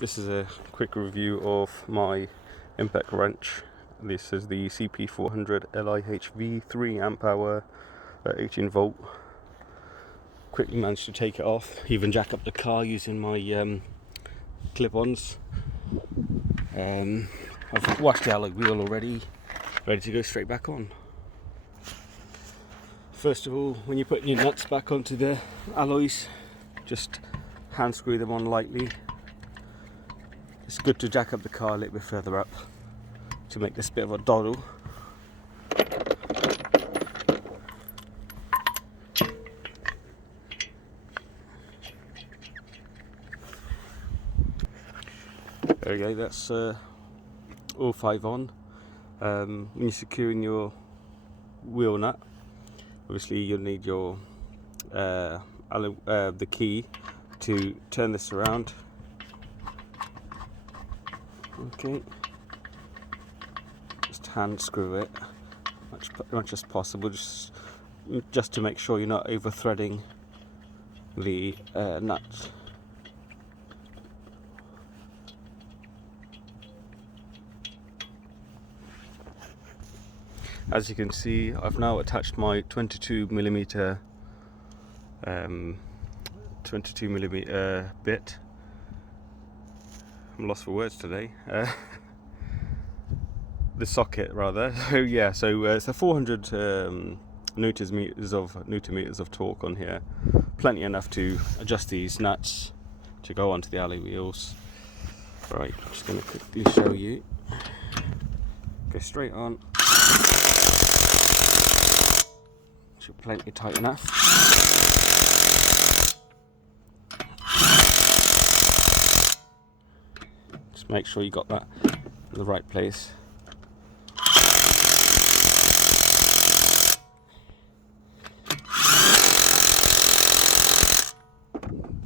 This is a quick review of my impact wrench. This is the CP400LIHV 3 amp hour 18 volt. Quickly managed to take it off, even jack up the car using my clip-ons. I've washed the alloy wheel already, ready to go straight back on. First of all, when you're putting your nuts back onto the alloys, just hand screw them on lightly. It's good to jack up the car a little bit further up to make this bit of a doddle. There we go, that's all 5 on. When you're securing your wheel nut, obviously you'll need your the key to turn this around. Okay, just hand screw it much as possible, just to make sure you're not over threading the nut. As you can see, I've now attached my 22mm bit. I'm lost for words today. The socket rather. So yeah, it's a 400 newton meters of torque on here. Plenty enough to adjust these nuts to go onto the alloy wheels. Right, I'm just going to quickly show you. Go straight on. Should plenty tight enough. Just make sure you got that in the right place.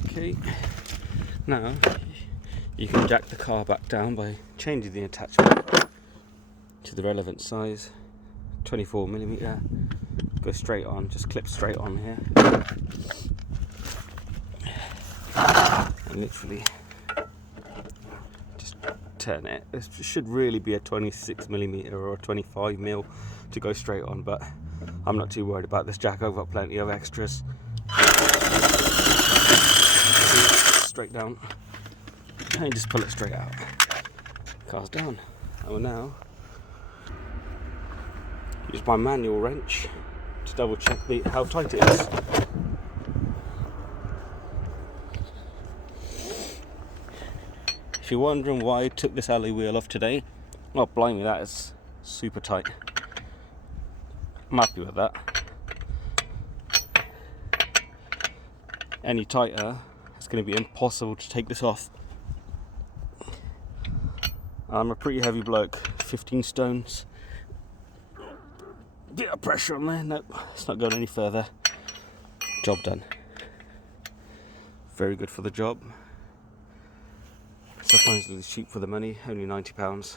Okay, now you can jack the car back down by changing the attachment to the relevant size. 24mm. Go straight on, just clip straight on here, and literally just turn it. This should really be a 26mm or a 25mm to go straight on, but I'm not too worried about this jack. I've got plenty of extras. Straight down, and just pull it straight out. Car's done. I will now use my manual wrench to double check how tight it is. If you're wondering why I took this alloy wheel off today, oh blimey, that is super tight. I'm happy with that. Any tighter, it's going to be impossible to take this off. I'm a pretty heavy bloke, 15 stones. Bit of pressure on there. Nope, it's not going any further. Job done. Very good for the job. Surprisingly cheap for the money, only £90.